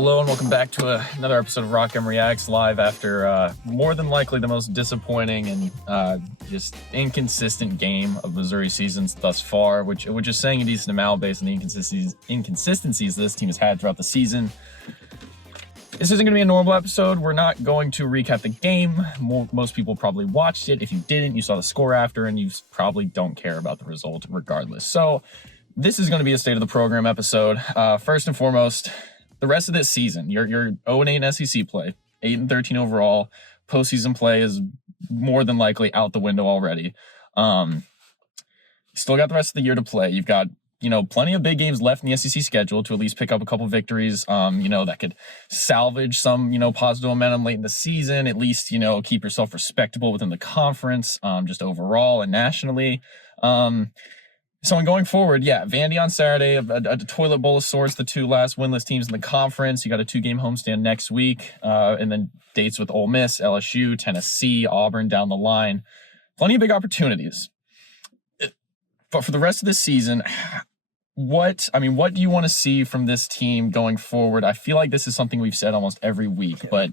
Hello and welcome back to another episode of Rock M Reacts live after more than likely the most disappointing and just inconsistent game of Missouri seasons thus far, which is saying a decent amount based on the inconsistencies this team has had throughout the season. This isn't going to be a normal episode. We're not going to recap the game. Most people probably watched it. If you didn't, you saw the score after, and you probably don't care about the result regardless. So this is going to be a state of the program episode. First and foremost, the rest of this season, you're 0-8 in SEC play, 8-13 overall. Postseason play is more than likely out the window already. Still got the rest of the year to play. You've got plenty of big games left in the SEC schedule to at least pick up a couple victories, that could salvage some, positive momentum late in the season, at least, keep yourself respectable within the conference, just overall and nationally. So in going forward, Vandy on Saturday, a toilet bowl of sorts, the two last winless teams in the conference. You got a 2-game homestand next week, and then dates with Ole Miss, LSU, Tennessee, Auburn down the line. Plenty of big opportunities. But for the rest of the season, what do you want to see from this team going forward? I feel like this is something we've said almost every week, but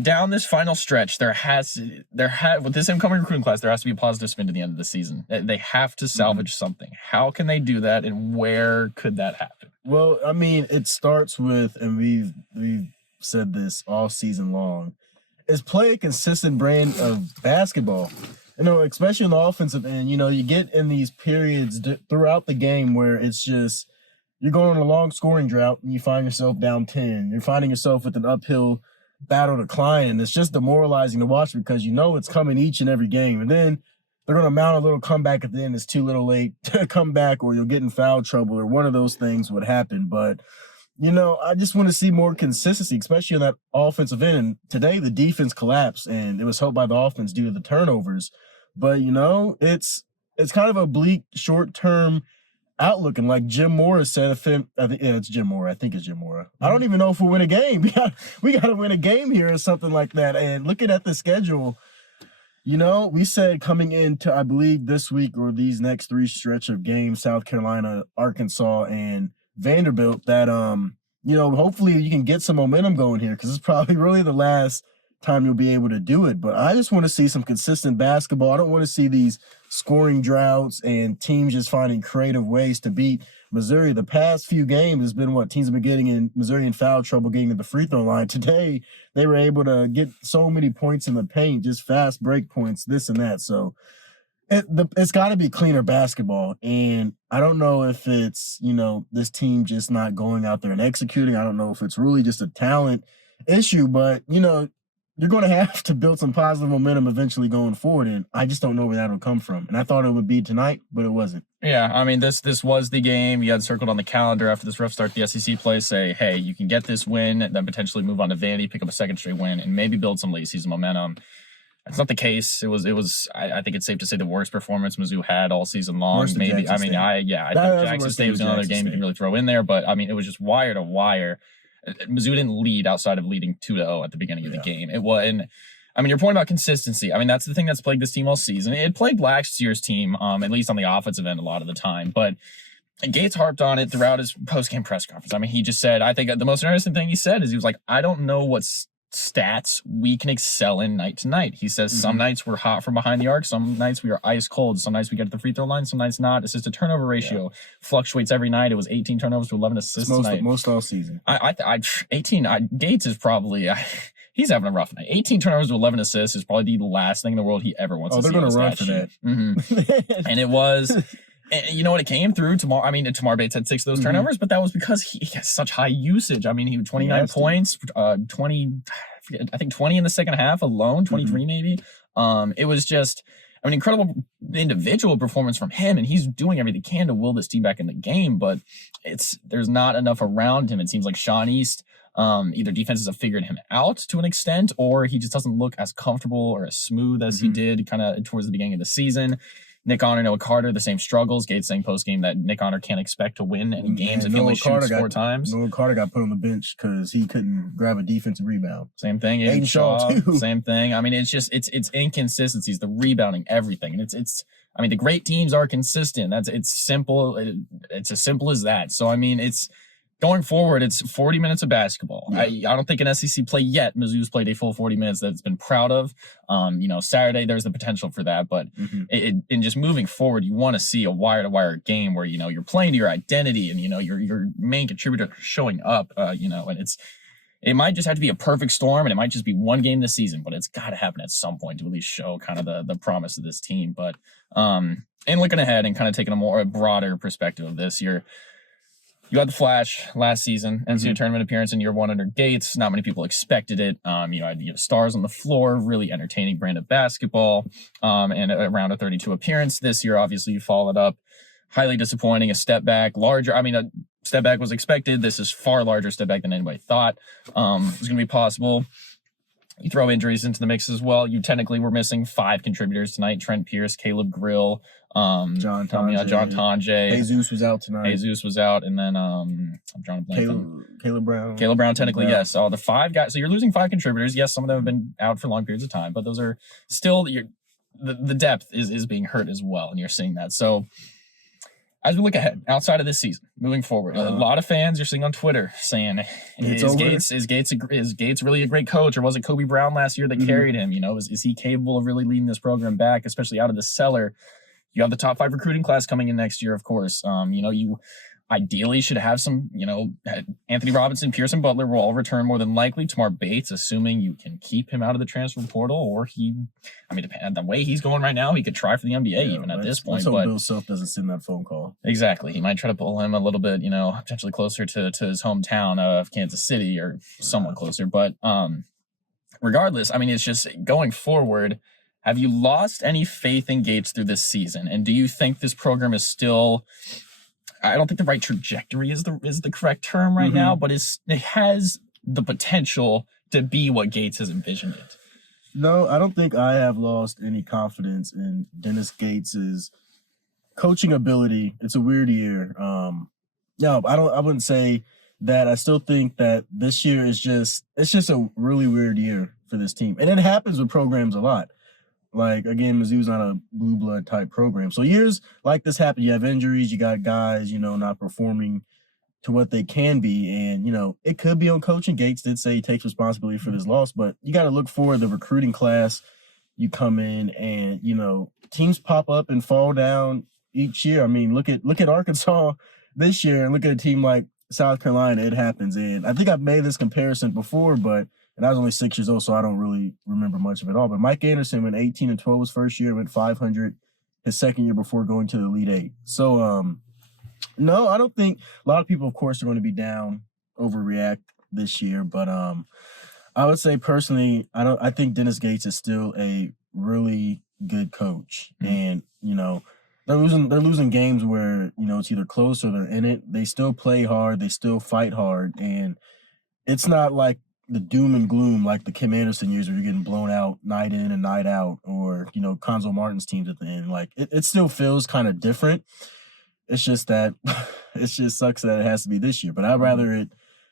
down this final stretch, with this incoming recruiting class, there has to be a positive spin to the end of the season. They have to salvage something. How can they do that, and where could that happen? Well, it starts with, and we've said this all season long, is play a consistent brand of basketball. Especially in the offensive end, you get in these periods throughout the game where it's just, you're going on a long scoring drought and you find yourself down 10. You're finding yourself with an uphill battle to climb, and it's just demoralizing to watch because it's coming each and every game. And then they're going to mount a little comeback at the end. It's too little late to come back, or you'll get in foul trouble, or one of those things would happen. But, I just want to see more consistency, especially on that offensive end. And today the defense collapsed, and it was helped by the offense due to the turnovers. But, it's kind of a bleak short-term outlook. And like Jim Mora said, it's Jim Mora. I think it's Jim Mora. I don't even know if we'll win a game. We got to win a game here or something like that. And looking at the schedule, we said coming into, I believe, this week or these next 3 stretch of games, South Carolina, Arkansas, and Vanderbilt, that, hopefully you can get some momentum going here, because it's probably really the last time you'll be able to do it. But I just want to see some consistent basketball. I don't want to see these scoring droughts and teams just finding creative ways to beat Missouri. The past few games has been what teams have been getting in Missouri in foul trouble, getting to the free throw line. Today, they were able to get so many points in the paint, just fast break points, this and that. So it's got to be cleaner basketball. And I don't know if it's, this team just not going out there and executing. I don't know if it's really just a talent issue, but, you're going to have to build some positive momentum eventually going forward, and I just don't know where that'll come from. And I thought it would be tonight, but it wasn't. Yeah, this was the game. You had circled on the calendar after this rough start to the SEC play, say, hey, you can get this win, then potentially move on to Vandy, pick up a second straight win, and maybe build some late season momentum. That's not the case. It was. I think it's safe to say the worst performance Mizzou had all season long. Maybe. I think Jackson State was another game you can really throw in there, but it was just wire to wire. Mizzou didn't lead outside of leading 2-0 at the beginning of the game. It was, and your point about consistency. That's the thing that's plagued this team all season. It plagued last year's team, at least on the offensive end a lot of the time. But Gates harped on it throughout his post-game press conference. He just said, I think the most interesting thing he said is he was like, I don't know what stats we can excel in night to night. He says some nights we're hot from behind the arc, some nights we are ice cold, some nights we get to the free throw line, some nights not. Assist to turnover ratio fluctuates every night. It was 18 turnovers to 11 assists tonight. Most all season. 18. Gates is probably he's having a rough night. 18 turnovers to 11 assists is probably the last thing in the world he ever wants to see. They're going to run for that. And it was. And you know what? It came through. Tamar Bates had 6 of those turnovers, but that was because he has such high usage. He had 29 points, 20 in the second half alone, 23 maybe. It was just, incredible individual performance from him, and he's doing everything he can to will this team back in the game, but there's not enough around him. It seems like Sean East, either defenses have figured him out to an extent, or he just doesn't look as comfortable or as smooth as he did kind of towards the beginning of the season. Nick Honor, Noah Carter, the same struggles. Gates saying post-game that Nick Honor can't expect to win any games if he only shoots 4 times. Noah Carter got put on the bench because he couldn't grab a defensive rebound. Same thing. Aiden Shaw, too. Same thing. It's inconsistencies, the rebounding, everything. And it's the great teams are consistent. It's simple. It's as simple as that. So, going forward, it's 40 minutes of basketball. Yeah. I don't think in SEC play yet, Mizzou's played a full 40 minutes that it's been proud of. Saturday, there's the potential for that. But in just moving forward, you want to see a wire-to-wire game where, you're playing to your identity and, your main contributor showing up, and it might just have to be a perfect storm, and it might just be one game this season, but it's got to happen at some point to at least show kind of the promise of this team. But and looking ahead and kind of taking a broader perspective of this year, you had the flash last season, NCAA tournament appearance in year 1 under Gates. Not many people expected it. Had stars on the floor, really entertaining brand of basketball, and around a 32 appearance this year. Obviously, you followed up. Highly disappointing, a step back, larger. A step back was expected. This is far larger step back than anybody thought was going to be possible. You throw injuries into the mix as well. You technically were missing 5 contributors tonight: Trent Pierce, Caleb Grill, John Tonje. Jesus was out tonight. Jesus was out, and then I'm drawing a blank. Caleb Brown. Caleb Brown, technically, yes. So the 5 guys. So you're losing 5 contributors. Yes, some of them have been out for long periods of time, but those are still the depth is being hurt as well, and you're seeing that. So as we look ahead, outside of this season, moving forward, a lot of fans you're seeing on Twitter saying, "Is Gates really a great coach, or was it Kobe Brown last year that carried him? Is he capable of really leading this program back, especially out of the cellar?" You have the top 5 recruiting class coming in next year, of course. You ideally should have some, Anthony Robinson, Pearson Butler will all return more than likely. Tamar Bates, assuming you can keep him out of the transfer portal, or depending on the way he's going right now, he could try for the NBA even at this point. But Bill Self doesn't send that phone call. Exactly. He might try to pull him a little bit, potentially closer to his hometown of Kansas City or somewhat closer. But regardless, it's just going forward. Have you lost any faith in Gates through this season? And do you think this program is still, I don't think the right trajectory is the correct term right now, but it has the potential to be what Gates has envisioned it? No, I don't think I have lost any confidence in Dennis Gates's coaching ability. It's a weird year. No, I wouldn't say that. I still think that this year it's just a really weird year for this team. And it happens with programs a lot. Like, again, Mizzou's not a blue blood type program. So years like this happen. You have injuries. You got guys, not performing to what they can be. And, it could be on coaching. Gates did say he takes responsibility for this loss. But you got to look for the recruiting class. You come in and, teams pop up and fall down each year. Look at Arkansas this year and look at a team like South Carolina. It happens. And I think I've made this comparison before, and I was only 6 years old, so I don't really remember much of it all. But Mike Anderson went 18-12 his first year, went 500 his second year before going to the Elite Eight. So, no, I don't think a lot of people, of course, are going to be down, overreact this year. But I would say personally, I think Dennis Gates is still a really good coach, and they're losing games where it's either close or they're in it. They still play hard, they still fight hard, and it's not like the doom and gloom like the Kim Anderson years where you're getting blown out night in and night out, or Conzo Martin's teams at the end. Like it still feels kind of different. It's just that it just sucks that it has to be this year. But I'd rather it,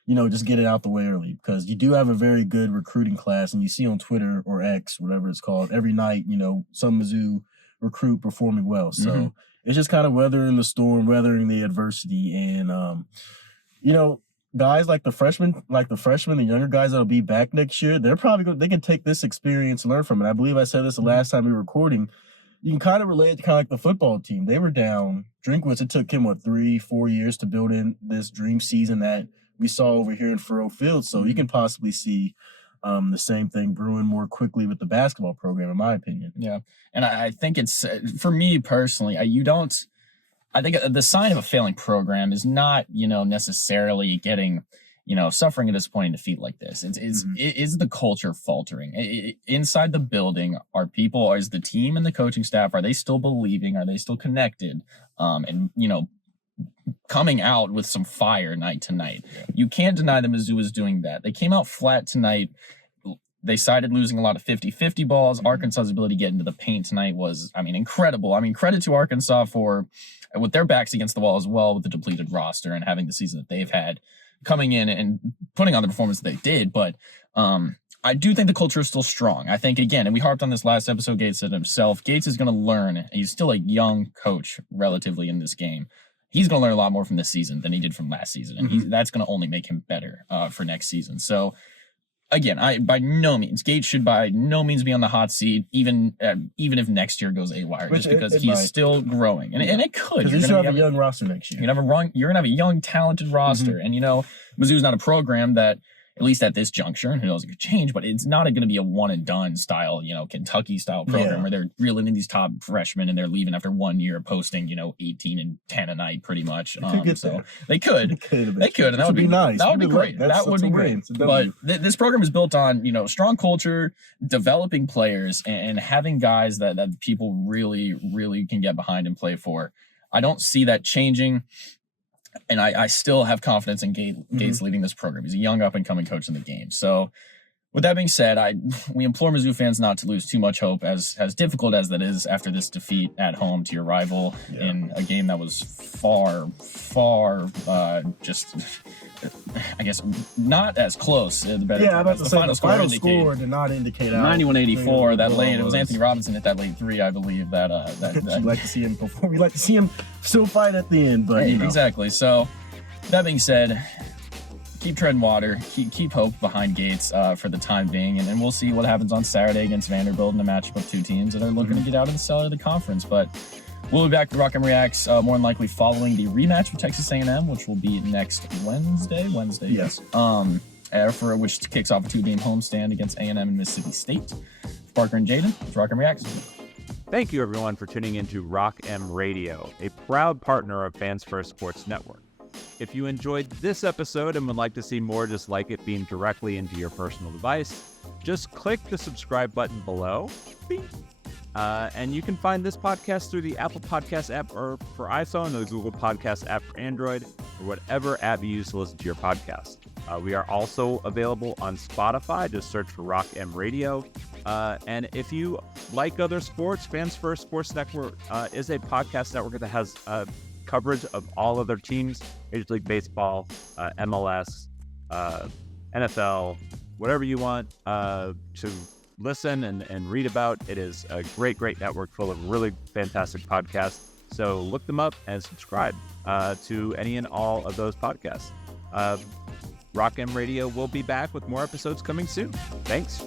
just get it out the way early, because you do have a very good recruiting class, and you see on Twitter or X, whatever it's called, every night, some Mizzou recruit performing well. So it's just kind of weathering the storm, weathering the adversity, and guys like the freshmen, the younger guys that'll be back next year, they're probably they can take this experience and learn from it. I believe I said this the last time we were recording. You can kind of relate it to kind of like the football team. They were down. Drinkwitz, it took him 3-4 years to build in this dream season that we saw over here in Furrow Field. So you can possibly see the same thing brewing more quickly with the basketball program, in my opinion. Yeah, and I think it's, for me personally, I think the sign of a failing program is not, necessarily getting, suffering a disappointing defeat like this. It is the culture faltering. Inside the building, is the team and the coaching staff, are they still believing? Are they still connected? And, coming out with some fire night to night. You can't deny that Mizzou is doing that. They came out flat tonight. They cited losing a lot of 50-50 balls. Arkansas's ability to get into the paint tonight was, incredible. Credit to Arkansas for, with their backs against the wall as well, with the depleted roster and having the season that they've had, coming in and putting on the performance that they did. But I do think the culture is still strong. I think, again, and we harped on this last episode, Gates said himself, Gates is going to learn. He's still a young coach relatively in this game. he's going to learn a lot more from this season than he did from last season, and that's going to only make him better for next season. So, again, by no means, Gates should by no means be on the hot seat, even if next year goes AWire, just because he's still growing, and it could. Because you should have a young roster next year. You're gonna have a young, talented roster, and Mizzou's not a program that, at least at this juncture, and who knows, it could change, but it's not going to be a one and done style, Kentucky style program where they're reeling in these top freshmen and they're leaving after 1 year, posting 18 and 10 a night pretty much. So they could, and that would be nice. That would be great. That would be great. But this program is built on strong culture, developing players, and having guys that people really, really can get behind and play for. I don't see that changing. And I still have confidence in Gates leading this program. He's a young up-and-coming coach in the game. So with that being said, we implore Mizzou fans not to lose too much hope, as difficult as that is after this defeat at home to your rival in a game that was far, just, I guess, not as close. The final score did not indicate 91-84. That late, it was Anthony Robinson hit that late three, I believe. We'd like to see him perform. We'd like to see him still fight at the end, but exactly. So that being said, keep treading water, keep hope behind Gates for the time being, and we'll see what happens on Saturday against Vanderbilt in a matchup of two teams that are looking to get out of the cellar of the conference. But we'll be back to Rock M Reacts more than likely following the rematch with Texas A&M, which will be next Wednesday. Yes. For which kicks off a 2-game homestand against A&M and Mississippi State. Parker and Jaden, it's Rock M Reacts. Thank you, everyone, for tuning into Rock M Radio, a proud partner of Fans First Sports Network. If you enjoyed this episode and would like to see more just like it beamed directly into your personal device, just click the subscribe button below. And you can find this podcast through the Apple Podcast app or for iPhone, or the Google Podcast app for Android, or whatever app you use to listen to your podcast. We are also available on Spotify. Just search for Rock M Radio. And if you like other sports, Fans First Sports Network is a podcast network that has coverage of all other teams, Major League Baseball, MLS, NFL, whatever you want to listen and read about. It is a great network full of really fantastic podcasts. So look them up and subscribe to any and all of those podcasts. Rock M Radio will be back with more episodes coming soon. Thanks.